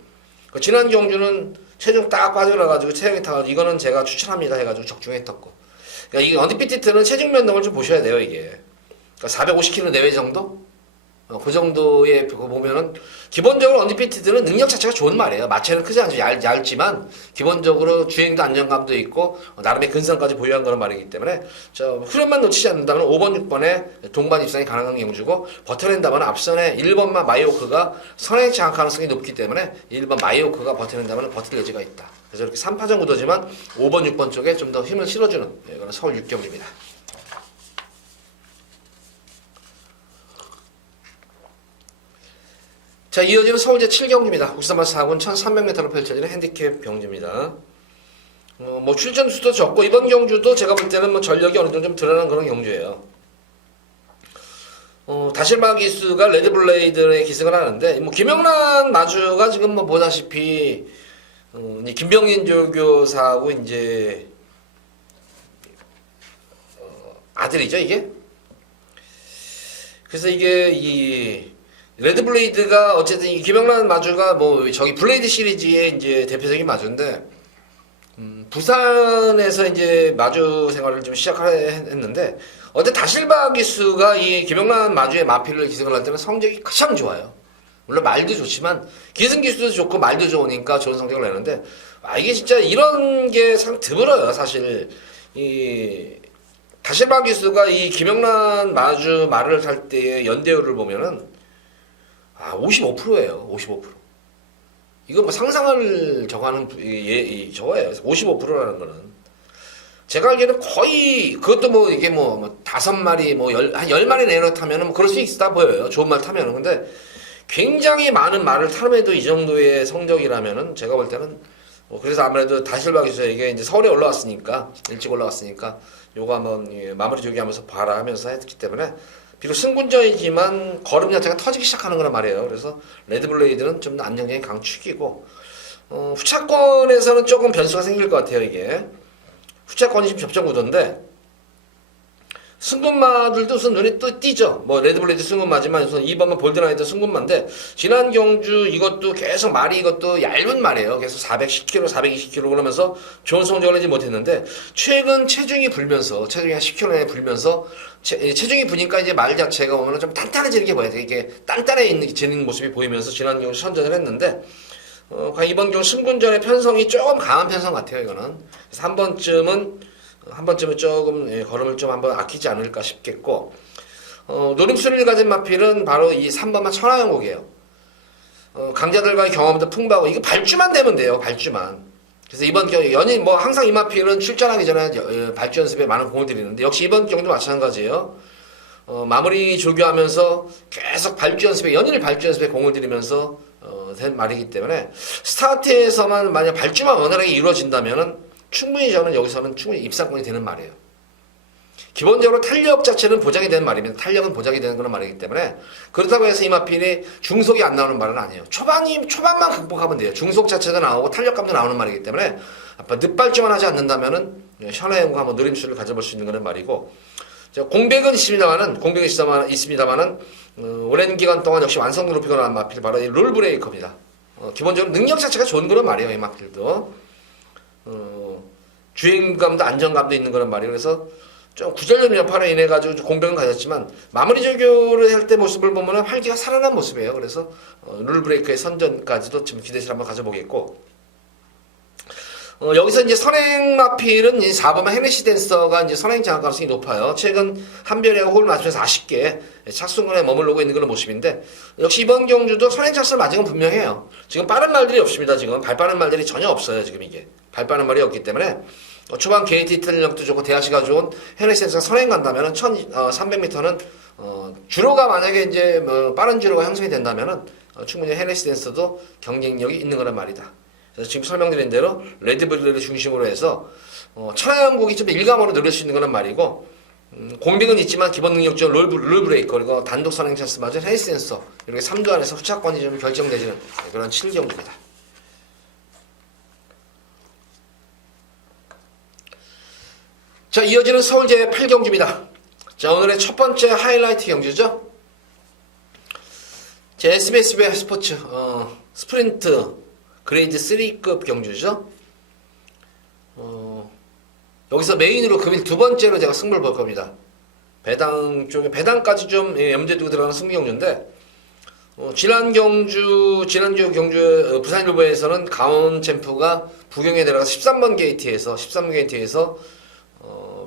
그 지난 경주는 체중 딱 빠져나가지고 체력이 타가지고 이거는 제가 추천합니다 해가지고 적중했던 거. 그러니까 이 언디피티트는 체중 변동을 좀 보셔야 돼요, 이게. 그러니까 450kg 내외 정도? 그 정도의 그거 보면은 기본적으로 언디피티드는 능력 자체가 좋은 말이에요. 마체는 크지 않죠. 얇지만 기본적으로 주행도 안정감도 있고 나름의 근성까지 보유한 그런 말이기 때문에 흐름만 놓치지 않는다면 5번, 6번에 동반 입상이 가능한 경주고 버텨낸다면 앞선에 1번만 마이오크가 선행 장악 가능성이 높기 때문에 1번 마이오크가 버텨낸다면 버틸 여지가 있다. 그래서 이렇게 3파전 구도지만 5번, 6번 쪽에 좀 더 힘을 실어주는 그런 서울 6경주입니다. 자, 이어지는 서울제 7경주입니다. 국산마스 4군 1300m로 펼쳐지는 핸디캡 경주입니다. 뭐 출전 수도 적고 이번 경주도 제가 볼 때는 뭐 전력이 어느 정도 좀 드러난 그런 경주예요. 다실마 기수가 레드블레이드에 기승을 하는데 뭐 김영란 마주가 지금 뭐 보다시피 김병인 조교사하고 이제 아들이죠 이게. 그래서 이게 이 레드블레이드가 어쨌든 이 김영란 마주가 뭐 저기 블레이드 시리즈의 이제 대표적인 마주인데 부산에서 이제 마주 생활을 좀 시작했는데 어제 다실바 기수가 이 김영란 마주의 마필을 기승을 할 때는 성적이 가장 좋아요. 물론 말도 좋지만 기승 기수도 좋고 말도 좋으니까 좋은 성적을 내는데 이게 진짜 이런 게 상 드물어요 사실. 이 다실바 기수가 이 김영란 마주 말을 탈 때의 연대율을 보면은 55%예요. 55%. 이거 뭐 상상을 저거하는 저거예요. 55%라는 거는 제가 알기에는 거의 그것도 뭐 이게 뭐 5마리 한 10마리 내로 타면은 뭐 그럴 수 있다 보여요. 좋은 말 타면은. 근데 굉장히 많은 말을 타면도 이 정도의 성적이라면은 제가 볼 때는 그래서 아무래도 다실바 기수에게 이제 서울에 올라왔으니까 일찍 올라왔으니까 요거 한번 마무리 조기하면서 봐라 하면서 했기 때문에 비록 승군전이지만 걸음 자체가 터지기 시작하는 거란 말이에요. 그래서 레드블레이드는 좀 더 안정적인 강축이고 후차권에서는 조금 변수가 생길 것 같아요. 이게 후차권이 지금 접전 구도인데 승군마들도 우선 눈에 또 띄죠. 뭐 레드블레이드 승군마지만 우선 2번만 볼드나이트 승군마인데 지난 경주 이것도 계속 말이 이것도 얇은 말이에요. 계속 410kg, 420kg 그러면서 좋은 성적을 내지 못했는데 최근 체중이 불면서 체중이 한 10kg 내에 불면서 체중이 부니까 이제 말 자체가 보면 좀 단단해지는 게 보여야 돼. 이게 단단해지는 모습이 보이면서 지난 경주 선전을 했는데 과연 이번 경주 승군전의 편성이 조금 강한 편성 같아요. 이거는 그래서 한 번쯤은 조금 걸음을 좀 한번 아끼지 않을까 싶겠고 노름수를 가진 마필은 바로 이 3번만 천하영국이에요. 강자들과의 경험도 풍부하고 이거 발주만 되면 돼요. 발주만. 그래서 이번 경우 연인 뭐 항상 이 마필은 출전하기 전에 발주 연습에 많은 공을 들이는데 역시 이번 경우도 마찬가지예요. 마무리 조교하면서 계속 발주 연습에 연일 발주 연습에 공을 들이면서 된 말이기 때문에 스타트에서만 만약 발주만 원활하게 이루어진다면은 충분히 저는 여기서는 충분히 입상권이 되는 말이에요. 기본적으로 탄력 자체는 보장이 되는 말입니다. 탄력은 보장이 되는 그런 말이기 때문에 그렇다고 해서 이 마필이 중속이 안 나오는 말은 아니에요. 초반만 극복하면 돼요. 중속 자체도 나오고 탄력감도 나오는 말이기 때문에 늦발주만 하지 않는다면은 현아형과 한번 노림수를 가져볼 수 있는 그런 말이고 공백은 있습니다만은 오랜 기간 동안 역시 완성도 높이고 나온 마필 바로 이 롤브레이커입니다. 기본적으로 능력 자체가 좋은 그런 말이에요. 이 마필도. 주행감도 안정감도 있는 그런 말이에요. 그래서 좀 구절염 여파로 인해 가지고 공백은 가졌지만 마무리 조교를 할 때 모습을 보면 활기가 살아난 모습이에요. 그래서 룰브레이크의 선전까지도 지금 기대를 한번 가져보겠고 여기서 이제 선행 마필은 4번만 헤네시 댄서가 이제 선행 장악 가능성이 높아요. 최근 한별이하고 홀 맞추면서 아쉽게 착순권에 머물르고 있는 그런 모습인데 역시 이번 경주도 선행 착수를 맞은 건 분명해요. 지금 빠른 말들이 없습니다. 지금 발 빠른 말들이 전혀 없어요. 지금 이게 발 빠른 말이 없기 때문에 초반 게이트 탄력도 좋고 대하시가 좋은 헤네시 댄서가 선행 간다면은 1300m는 주로가 만약에 이제 뭐 빠른 주로가 형성이 된다면은 충분히 헤네시 댄서도 경쟁력이 있는 거란 말이다. 그래서 지금 설명드린 대로 레드블레이드 중심으로 해서 천하영국이 좀 일감으로 누릴 수 있는 거란 말이고 공백은 있지만 기본 능력적 롤브레이커 그리고 단독 선행 찬스 맞은 헤이스 댄서 이렇게 3조 안에서 후차권이 좀 결정되지는 그런 7경주입니다. 자, 이어지는 서울제 8경주입니다. 자, 오늘의 첫 번째 하이라이트 경주죠. 제 SBS 스포츠 스프린트 그레이드 3급 경주죠. 여기서 메인으로 금일 두 번째로 제가 승부를 볼 겁니다. 배당 쪽에 배당까지 좀 염두에 두고 들어가는 승부 경주인데 지난주 경주 부산일보에서는 강원 챔프가 부경에 내려가서 13번 게이트에서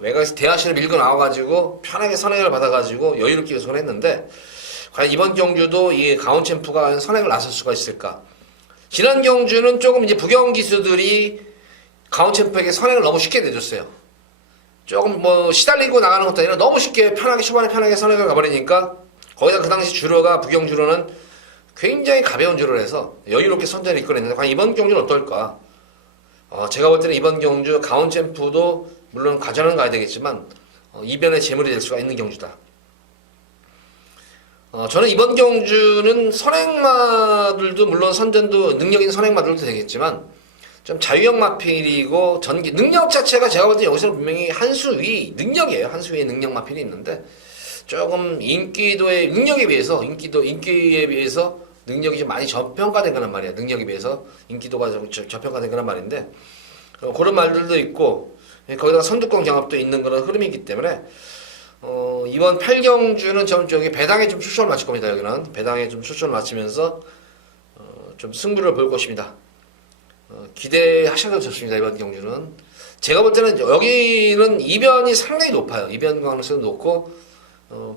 외곽에서 대하시를 밀고 나와가지고 편하게 선행을 받아가지고 여유롭게 우승을 했는데 과연 이번 경주도 이 강원 챔프가 선행을 나설 수가 있을까? 지난 경주는 조금 이제 부경 기수들이 강원 챔프에게 선행을 너무 쉽게 내줬어요. 조금 뭐 시달리고 나가는 것도 아니라 너무 쉽게 초반에 편하게 선행을 가버리니까 거기다 그 당시 주로가 부경 주로는 굉장히 가벼운 주로를 해서 여유롭게 선전을 이끌어냈는데 과연 이번 경주는 어떨까? 제가 볼 때는 이번 경주 강원 챔프도 물론 가져는 가야 되겠지만 이변의 재물이 될 수가 있는 경주다. 저는 이번 경주는 선행마들도 물론 선전도 능력 있는 선행마들도 되겠지만 좀 자유형 마필이고 전기 능력 자체가 제가 볼 때 여기서는 분명히 한 수 위 능력이에요. 한 수 위의 능력 마필이 있는데 조금 인기도의 능력에 비해서 인기에 비해서 능력이 좀 많이 저평가된 거란 말이야. 능력에 비해서 인기도가 좀 저평가된 거란 말인데 그런 말들도 있고 거기다가 선두권 경합도 있는 그런 흐름이 있기 때문에 이번 8경주는 저기 배당에 좀 초점을 맞출 겁니다. 여기는 배당에 좀 초점을 맞추면서 좀 승부를 볼 것입니다. 기대하셔도 좋습니다. 이번 경주는 제가 볼 때는 여기는 이변이 상당히 높아요. 이변 가능성이 높고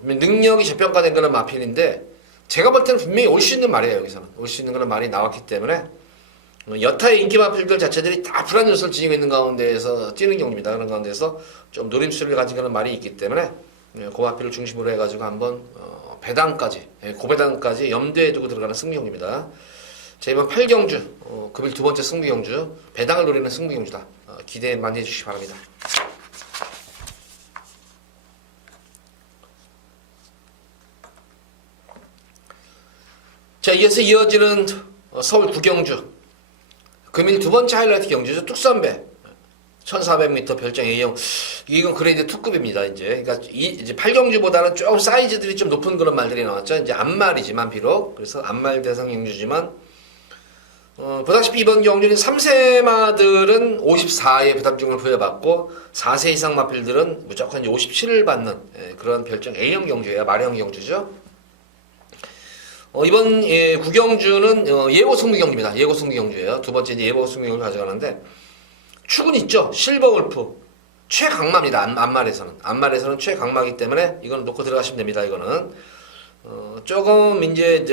능력이 저평가된 그런 마필인데 제가 볼 때는 분명히 올 수 있는 말이에요. 여기서는 올 수 있는 그런 말이 나왔기 때문에 여타의 인기 마필들 자체들이 다 불안 요소를 지니고 있는 가운데에서 뛰는 경주입니다. 그런 가운데서 좀 노림수를 가진 그런 말이 있기 때문에 고마필을 중심으로 해가지고 한번 고배당까지 염두에 두고 들어가는 승부 경주입니다. 자, 이번 8경주 금일 두 번째 승부 경주 배당을 노리는 승부 경주다. 기대 많이 해주시기 바랍니다. 자, 이어지는 서울 구경주 금일 두 번째 하이라이트 경주죠. 뚝선배 1400m 별장 A형 이건 그레이드 2급입니다. 그러니까 이제 8경주보다는 조금 사이즈들이 좀 높은 그런 말들이 나왔죠. 이제 암말이지만 비록 그래서 암말 대상 경주지만 보다시피 이번 경주는 3세마들은 54의 부담중을 부여받고 4세 이상 마필들은 무조건 이제 57을 받는 그런 별장 A형 경주예요. 말형 경주죠. 이번 구경주는 예고 승부 경주입니다. 예고 승부 경주예요. 두 번째 이제 예고 승부 경주를 가져가는데 축은 있죠. 실버 골프 최강마입니다. 암말에서는 최강마이기 때문에 이건 놓고 들어가시면 됩니다. 이거는 조금 이제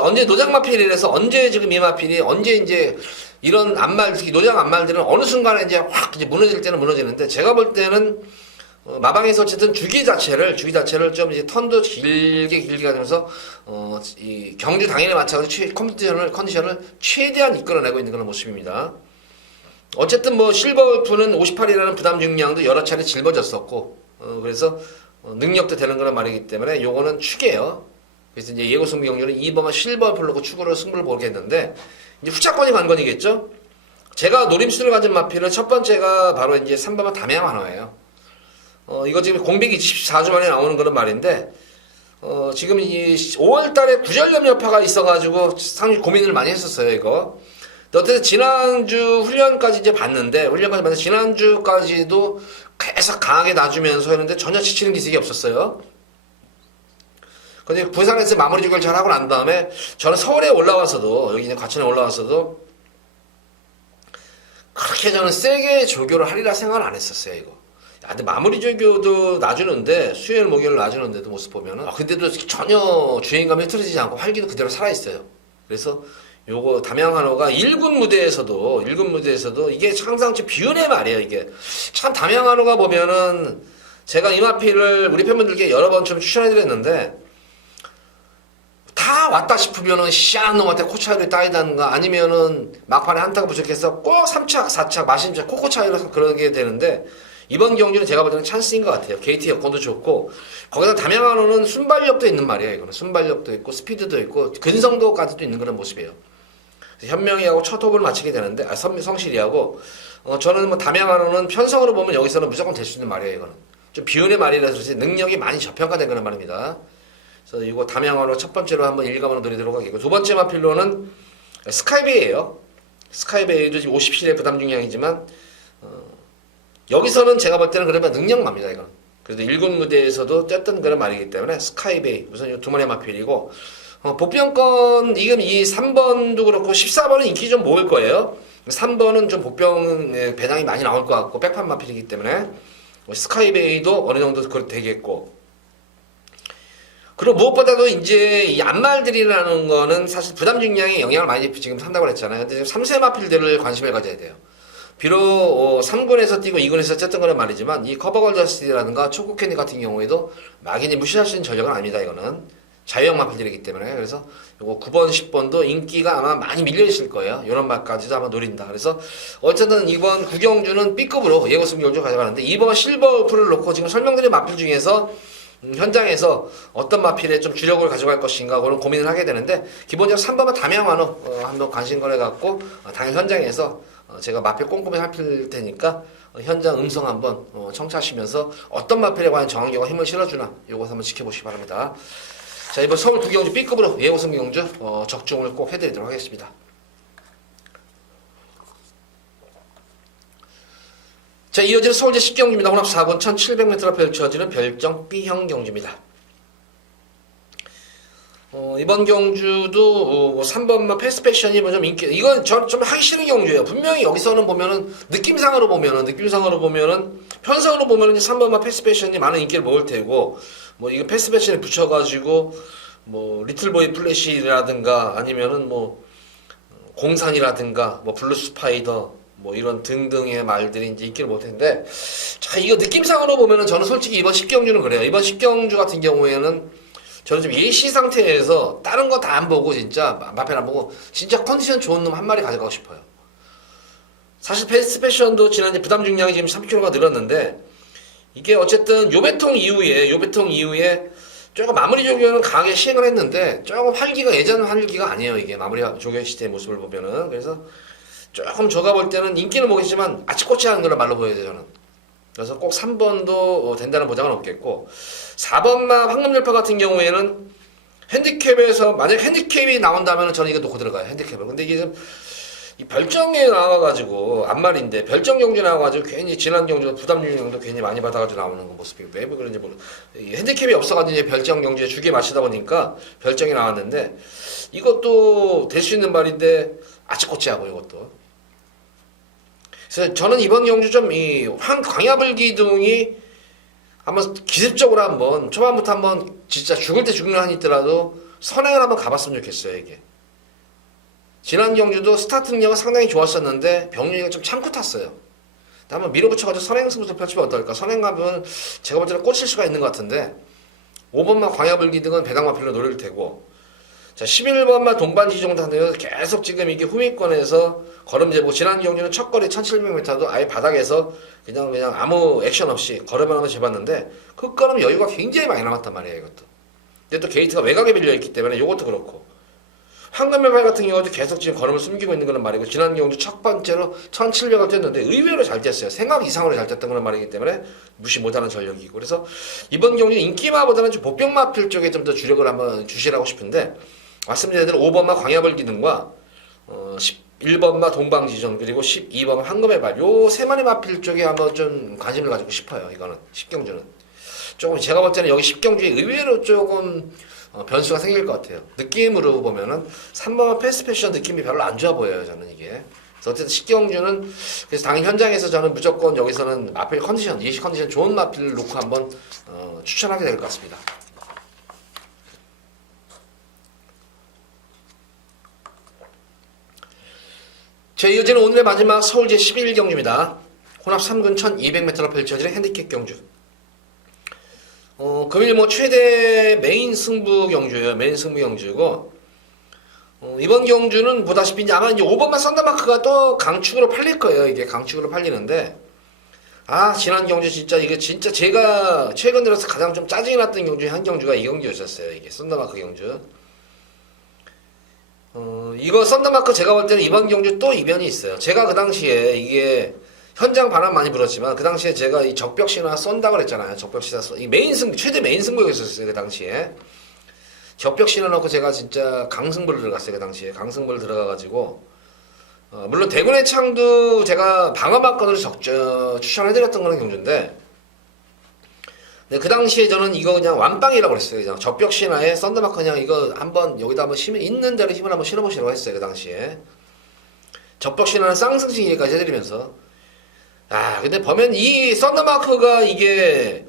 언제 노장 마필이라서 언제 지금 이 마필이 언제 이제 이런 암말 특히 노장 암말들은 어느 순간에 이제 확 이제 무너질 때는 무너지는데 제가 볼 때는 마방에서 어쨌든 주기 자체를 좀 이제 턴도 길게 가면서 이 경주 당일에 맞춰서 컨디션을 최대한 이끌어내고 있는 그런 모습입니다. 어쨌든 뭐 실버 골프는 58이라는 부담 중량도 여러 차례 짊어졌었고 그래서 능력도 되는 그런 말이기 때문에 요거는 축이에요. 그래서 이제 예고 승부 경주는 2번만 실버 골프를 놓고 축으로 승부를 보겠는데 이제 후차권이 관건이겠죠. 제가 노림수를 가진 마필은 첫 번째가 바로 이제 3번만 담양환호예요. 이거 지금 공백이 24주 만에 나오는 그런 말인데 지금 이 5월달에 구절염 여파가 있어가지고 상당히 고민을 많이 했었어요. 이거 어쨌든 지난주 훈련까지 이제 봤는데 지난주까지도 계속 강하게 놔주면서 했는데 전혀 지치는 기색이 없었어요. 근데 부산에서 마무리 조결 잘 하고 난 다음에 저는 서울에 올라와서도 여기 이제 과천에 올라와서도 그렇게 저는 세게 조교를 하리라 생각을 안 했었어요. 이거. 근데 마무리 조교도 놔주는데 수요일 목요일 놔주는데도 모습 보면은 근데도 전혀 주행감이 흐트러지지 않고 활기도 그대로 살아있어요. 그래서 요거 담양한호가 1군 무대에서도 이게 항상 좀 비운의 말이에요. 이게 참 담양한호가 보면은 제가 이 마필을 우리 팬분들께 여러 번 좀 추천해드렸는데 다 왔다 싶으면은 시원한 놈한테 코차이를 따이다는가 아니면은 막판에 한타가 부족해서 꼭 3착 4착 마심차 코코차이로 그러게 되는데 이번 경기는 제가 볼 때는 찬스인 것 같아요. 게이트 여건도 좋고 거기다 담양한호는 순발력도 있는 말이에요. 이거는 순발력도 있고 스피드도 있고 근성도까지도 있는 그런 모습이에요. 현명이하고 첫 호흡을 맞추게 되는데 성실이하고 저는 뭐 담양한호는 편성으로 보면 여기서는 무조건 될 수 있는 말이에요. 이거는 좀 비운의 말이라서 능력이 많이 저평가된 그런 말입니다. 그래서 이거 담양화로 첫 번째로 한번 일감으로 드리도록 하겠고, 두 번째 마필로는 스카이베이예요. 스카이베이도 지금 50실의 부담 중량이지만 여기서는 제가 볼 때는 그러면 능력마입니다. 이건 그래도 1군 무대에서도 뛰었던 그런 말이기 때문에 스카이베이 우선 이 두 마리 마필이고, 복병권 지금 이 3번도 그렇고 14번은 인기 좀 모을 거예요. 3번은 좀 복병 배당이 많이 나올 것 같고 백판 마필이기 때문에 스카이베이도 어느 정도 되겠고, 그리고 무엇보다도 이제 이 앞말들이라는 거는 사실 부담 중량에 영향을 많이 지금 산다고 했잖아요. 근데 지금 3세 마필들을 관심을 가져야 돼요. 비록 3군에서 뛰고 2군에서 뛰었던 거는 말이지만 이 커버걸저스티라든가 초코 캔디 같은 경우에도 막연히 무시할 수 있는 전력은 아닙니다. 이거는 자유형 마필들이기 때문에. 그래서 요거 9번, 10번도 인기가 아마 많이 밀려 있을 거예요. 이런 말까지도 아마 노린다. 그래서 어쨌든 이번 구경주는 B급으로 예고승 경주 가져가는데, 이번 실버우프를 놓고 지금 설명드린 마필 중에서 현장에서 어떤 마필에 좀 주력을 가져갈 것인가 그런 고민을 하게 되는데, 기본적으로 3번은 담양환호 한번 관심 걸어 갖고 당일 현장에서 제가 마필 꼼꼼히 살필 테니까 현장 음성 한번 청취하시면서 어떤 마필에 과연 정한경과 힘을 실어주나 요거 한번 지켜보시기 바랍니다. 자, 이번 서울 구경주 B급으로 예고승 경주 적중을 꼭 해드리도록 하겠습니다. 자, 이어지는 서울제 10경주입니다. 혼합 4번 1700m로 펼쳐지는 별정 B형 경주입니다. 이번 경주도 3번만 패스트패션이 좀 인기, 이건 좀 하기 싫은 경주예요. 분명히 여기서는 보면은 느낌상으로 보면은 편성으로 보면은 3번만 패스트패션이 많은 인기를 먹을 테고, 뭐 이거 패스트패션에 붙여가지고 뭐 리틀보이 플래시라든가 아니면은 뭐 공산이라든가 뭐 블루스파이더 뭐 이런 등등의 말들이 이제 인기를 못 했는데, 자, 이거 느낌상으로 보면은 저는 솔직히 이번 10경주는 그래요. 이번 10경주 같은 경우에는 저는 좀 예시 상태에서 다른 거 다 안 보고 진짜 마펜 안 보고 진짜 컨디션 좋은 놈 한 마리 가져가고 싶어요. 사실 패스트 패션도 지난해 부담 중량이 지금 3kg가 늘었는데, 이게 어쨌든 요배통 이후에 조금 마무리 조교는 강하게 시행을 했는데 조금 활기가 예전 활기가 아니에요. 이게 마무리 조교 시대의 모습을 보면은. 그래서 조금 제가 볼 때는 인기는 모르겠지만 아치꼬치 하는 거라 말로 보여야 돼요, 저는. 그래서 꼭 3번도 된다는 보장은 없겠고, 4번마 황금열파 같은 경우에는 핸디캡에서 만약 핸디캡이 나온다면 저는 이거 놓고 들어가요, 핸디캡을. 근데 이게 좀 이 별정에 나와가지고 앞말인데 별정 경주 나와가지고 괜히 지난 경주 부담 중량도 괜히 많이 받아가지고 나오는 거 모습이 왜 그런지 모르. 핸디캡이 없어가지고 이제 별정 경주에 주게 마치다 보니까 별정이 나왔는데, 이것도 될 수 있는 말인데 아치꼬치하고 이것도. 그래서 저는 이번 경주 좀 이 광야불 기둥이 한번 기습적으로 한번 초반부터 한번 진짜 죽을 때 죽는 한이 있더라도 선행을 한번 가봤으면 좋겠어요. 이게 지난 경주도 스타트 능력은 상당히 좋았었는데 병력이가 좀 참고 탔어요. 한번 밀어붙여가지고 선행 승부를 펼치면 어떨까? 선행 가면 제가 볼 때는 꽂힐 수가 있는 것 같은데, 5번만 광야불 기둥은 배당마필로 노릴 테고, 자, 11번만 동반지 정도 하는데요. 계속 지금 이게 후미권에서 걸음제보, 지난 경주는 첫 거리 1700m도 아예 바닥에서 그냥 아무 액션 없이 걸음만 하면 재봤는데, 그 걸음 여유가 굉장히 많이 남았단 말이에요, 이것도. 근데 또 게이트가 외곽에 밀려있기 때문에 이것도 그렇고, 황금열팔 같은 경우도 계속 지금 걸음을 숨기고 있는 그런 말이고, 지난 경주 첫 번째로 1700을 뛰었는데 의외로 잘 뛰었어요. 생각 이상으로 잘 뛰었던 그런 말이기 때문에 무시 못하는 전력이고, 그래서 이번 경주 인기마보다는 좀 복병마필 쪽에 좀 더 주력을 한번 주시라고 싶은데, 말씀드린 대로 5번마 광야벌 기능과 11번마 동방지존 그리고 12번마 황금의 발, 요 세 마리 마필 쪽에 한번 좀 관심을 가지고 싶어요. 이거는 10경주는 조금 제가 볼 때는 여기 10경주에 의외로 조금 변수가 생길 것 같아요. 느낌으로 보면은 3번마 패스트 패션 느낌이 별로 안 좋아 보여요, 저는 이게. 그래서 어쨌든 10경주는 그래서 당일 현장에서 저는 무조건 여기서는 마필 컨디션, 예시 컨디션 좋은 마필을 놓고 한번 추천하게 될 것 같습니다. 자, 이어지는 오늘의 마지막 서울제 11경주입니다. 혼합 3군 1200m로 펼쳐지는 핸디캡 경주. 금일 최대 메인 승부 경주예요. 메인 승부 경주고, 이번 경주는 보다시피 이제 아마 이제 5번만 썬더마크가 또 강축으로 팔릴 거예요. 이게 강축으로 팔리는데, 지난 경주 이게 진짜 제가 최근 들어서 가장 좀 짜증이 났던 경주 한 경주가 이 경주였었어요. 이게 썬더마크 경주. 이거 썬더마크 제가 볼 때는 이번 경주 또 이변이 있어요. 제가 그 당시에 이게 현장 바람 많이 불었지만, 그 당시에 제가 이 적벽신화 쏜다고 그랬잖아요. 적벽신화 이 메인 승부, 최대 메인 승부였었어요. 그 당시에. 격벽 신어놓고 제가 진짜 강승부를 들어갔어요. 그 당시에 강승부를 들어가가지고 물론 대군의 창도 제가 방어막건으로 추천해드렸던 거는 경주인데, 근데 그 당시에 저는 이거 그냥 완빵이라고 그랬어요. 그냥 적벽 신화에 썬더마크 그냥 이거 한번 여기다 한번 있는 대로 힘을 한번 실어보시라고 했어요. 그 당시에 적벽 신화는 쌍승신 얘기까지 해드리면서, 근데 보면 이 썬더마크가 이게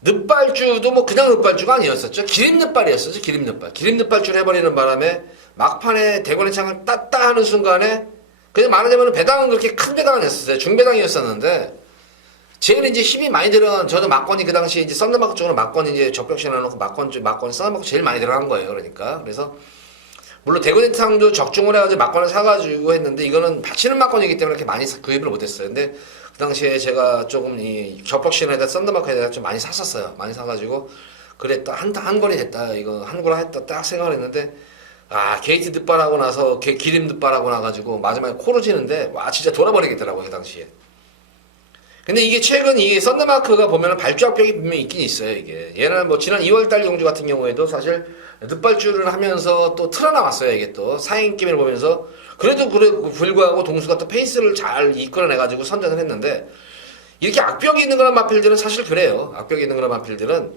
늪발주도 뭐 그냥 늪발주가 아니었었죠. 기립늪발이었었죠. 기립늪발주를 해버리는 바람에 막판에 대군의 창을 땄다 하는 순간에 그냥 말하자면 배당은 그렇게 큰 배당은 아니었어요. 중배당이었었는데 제일 이제 힘이 많이 들어간, 저도 막건이 그 당시에 이제 썬더마크 쪽으로 막건이 이제 적벽신 해놓고 막건 썬더마크 제일 많이 들어간 거예요. 그러니까. 그래서 물론 대군의 창도 적중을 해가지고 막건을 사가지고 했는데 이거는 받치는 막건이기 때문에 이렇게 많이 구입을 못했어요. 근데 그 당시에 제가 조금 이 적벽신에다 썬더마크에다 좀 많이 샀었어요. 많이 사가지고 그랬다 한 권이 됐다 이거 한 권을 했다 딱 생각을 했는데, 게이트 득발하고 나서 기림 득발하고 나가지고 마지막에 코로 지는데 와 진짜 돌아버리겠더라고요 그 당시에. 근데 이게 최근 이 썬더마크가 보면은 발주압벽이 분명히 있긴 있어요. 이게 얘는 뭐 지난 2월달 경주 같은 경우에도 사실 득발주를 하면서 또 틀어나왔어요. 이게 또 사행 게임을 보면서 그래도 불구하고 동수가 또 페이스를 잘 이끌어내가지고 선전을 했는데, 이렇게 악벽이 있는 그런 마필들은 사실 그래요. 악벽이 있는 그런 마필들은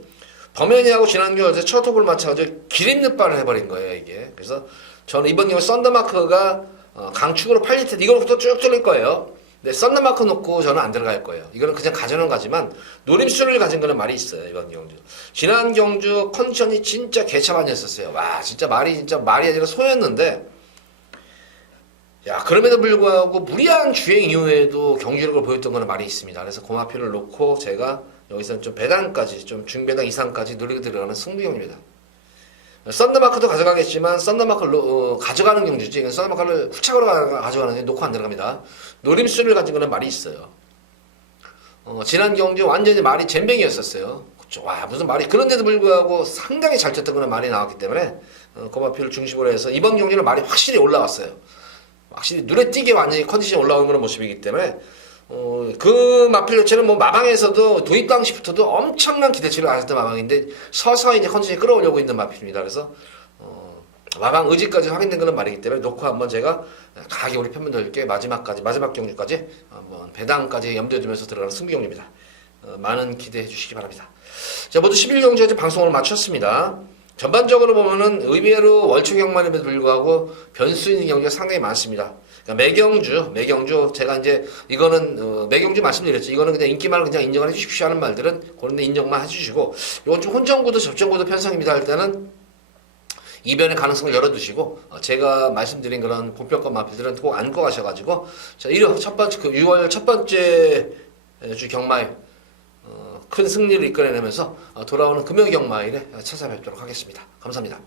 범현이하고 지난주 어제 첫 톱을 맞춰가지고 기립늪발을 해버린 거예요. 이게. 그래서 저는 이번 경우 썬더마크가 강축으로 8리터 이걸로 또 쭉 뚫릴 거예요. 근데 썬더마크 놓고 저는 안 들어갈 거예요. 이거는 그냥 가져는 가지만 노림수를 가진 거는 말이 있어요. 이번 경주. 지난 경주 컨디션이 진짜 개차반이었어요. 와 진짜 말이 아니라 소였는데, 그럼에도 불구하고 무리한 주행 이후에도 경주력을 보였던 거는 말이 있습니다. 그래서 고마필을 놓고 제가 여기서는 좀 배당까지 좀 중배당 이상까지 노리고 들어가는 승부경입니다. 썬더마크도 가져가겠지만 썬더마크를 가져가는 경주지, 이건 썬더마크를 후착으로 가져가는데 놓고 안 들어갑니다. 노림수를 가진 거는 말이 있어요. 지난 경주 완전히 말이 잼뱅이였었어요. 와 무슨 말이, 그런데도 불구하고 상당히 잘 쳤던 거는 말이 나왔기 때문에 고마필을 중심으로 해서 이번 경주는 말이 확실히 올라왔어요. 확실히 눈에 띄게 완전히 컨디션이 올라오는 그런 모습이기 때문에 그 마필 자체는 뭐 마방에서도 도입 당시부터도 엄청난 기대치를 가졌던 마방인데 서서히 이제 컨디션이 끌어오려고 있는 마필입니다. 그래서 마방 의지까지 확인된 그런 말이기 때문에 놓고 한번 제가 강하게 우리 팬분들께 마지막 경주까지 한번 배당까지 염두에 두면서 들어가는 승부 경주입니다. 많은 기대해 주시기 바랍니다. 자, 모두 11경주까지 방송을 마쳤습니다. 전반적으로 보면은 의외로 월초 경만임에도 불구하고 변수 있는 경주가 상당히 많습니다. 그러니까 매경주 제가 이제 이거는 매경주 말씀드렸죠. 이거는 그냥 인기만을 그냥 인정을 해주십시오 하는 말들은 그런데 인정만 해주시고, 이건 좀 혼전구도 접전구도 편성입니다 할 때는 이변의 가능성을 열어두시고, 제가 말씀드린 그런 본평가 마필들은 꼭 안고 가셔가지고, 자, 6월 첫 번째 주 경마일 큰 승리를 이끌어내면서 돌아오는 금요 경마일에 찾아뵙도록 하겠습니다. 감사합니다.